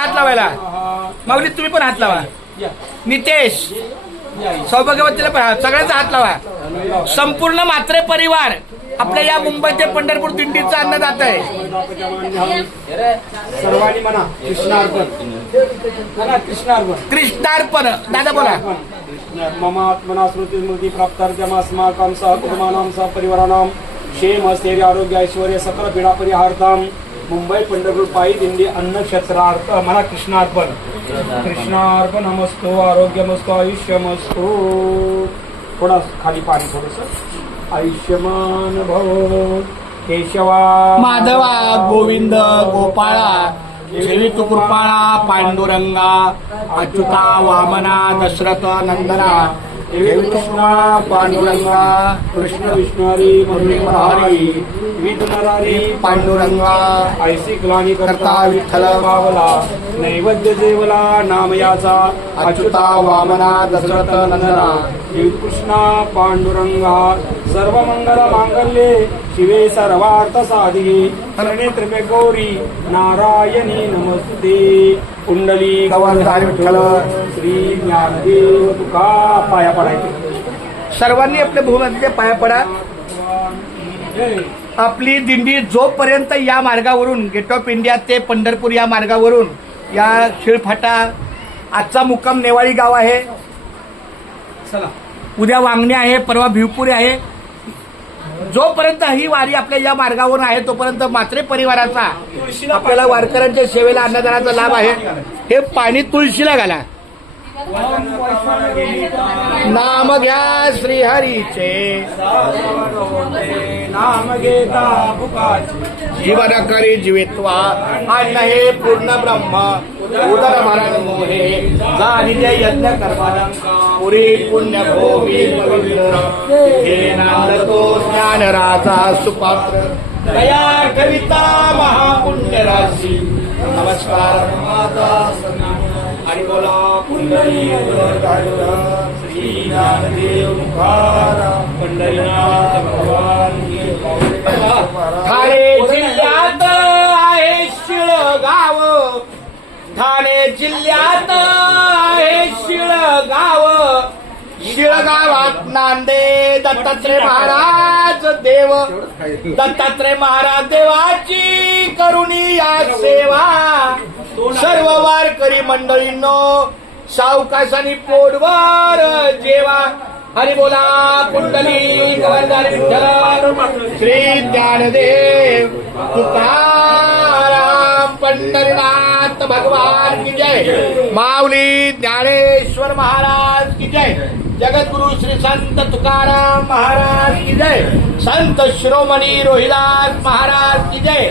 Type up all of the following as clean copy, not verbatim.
हात लावायला. माऊली तुम्ही पण हात लावा. नितेश सौभाग्यवतीला पण हात, सगळ्यांचा हात लावा. संपूर्ण म्हात्रे परिवार आपल्या या मुंबई ते पंढरपूर दिंडीचं अन्नदाता आहे. सर्वांनी म्हणा कृष्णार्पण. कृष्णार्पण. दादा बोला. मम आत्मना स्मृती प्राप्तार्थमास्माकं सह कुटुंबानां सह परिवाराणां क्षेम स्थैर्य आरोग्य ऐश्वर्य सकल पीडा परिहार्थां मुंबई पंढरपूर पायी दिंडी अन्न क्षेत्रार्थ म्हणा कृष्णार्पण. कृष्णार्पण नमस्तो आरोग्यमस्तो आयुष्यमस्तो. थोडा खाली पाणी थोडस. आयुष्यमान भव केशवा माधवा गोविंद गोपाळा देवी तू कृपाळा पांडुरंगा अच्युता वामना दशरथ नंदना देवी कृष्णा पांडुरंगा कृष्ण विष्णू हरी मनोहरी विविध नरारी पांडुरंगा ऐसी ग्लानी करता विठ्ठल पावला नैवेद्य जेवला नामयाचा अच्युता वामना दशरथ नंदना देवी कृष्णा पांडुरंगा सर्व मंगल मांगल्ये शिवे सर्वार्थ साधिके शरणे त्र्यंबके गौरी नारायणी नमस्ते. कुंडली गवळधारी विठ्ठल श्री ज्ञानदेव तुका पाया पडायचे. सर्वांनी आपल्या भूमातेच्या पाया पडा. आपली दिंडी जोपर्यंत या मार्गावरून गेट ऑफ इंडिया ते पंढरपूर या मार्गावरून या शिळफाटा आजचा मुक्काम नेवाळी गाव आहे. चला उद्या वांगणी आहे, परवा भिवपुरी आहे. जोपर्यंत ही वारी आपल्या या मार्गावरून आहे तोपर्यंत म्हात्रे परिवाराचा आपल्याला वारकऱ्यांच्या सेवेला अन्नदानाचा लाभ आहे. हे पाणी तुळशीला घाला. नाम घ्या श्रीहरीचे नाम घेता बुकाचे जीवन करी जीवित्वा अन्न हे पूर्ण ब्रह्म उदर मरण मोहे जानिजे यज्ञ कर्मानंका पुरी पुण्य भोगी हे नांदतो ज्ञान राजा सुपात्र दया कविता महापुण्य राशी. नमस्कार माता आणि बोला पुंडली श्री ज्ञानदेव तुकाराम पंढरीनाथ भगवान की. ठाणे जिल्ह्यात आहे शिळगाव. ठाणे जिल्ह्यात आहे शिळगाव. शिळगावात नांदे दत्तात्रय महाराज देव. दत्तात्रय महाराज देवाची करुणी या सेवा. सर्व वारकरी मंडळींनो सावकाशाने पोटभर जेवा. हरी बोला कुंडली गवळधारी विठ्ठल श्री ज्ञानदेव तुकाराम पंढरीनाथ भगवान की जय. माऊली ज्ञानेश्वर महाराज की जय. जगद्गुरु श्री संत तुकाराम महाराज की जय. संत शिरोमणि रोहिदास महाराज की जय.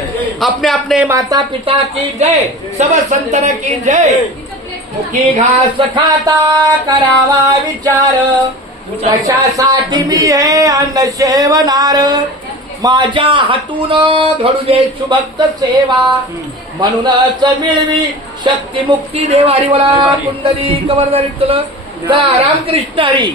अपने अपने माता पिता की जय. सब संतन की जय. मुखी घास खाता करावा विचार कशासाठी मी हे अन्न सेवनार. माझ्या हातून घडू दे सुभक्त सेवा म्हणूनच मिळवी शक्ती मुक्ती देवारी. मला कुंडली गवळधारी विठ्ठल. रामकृष्ण हरी.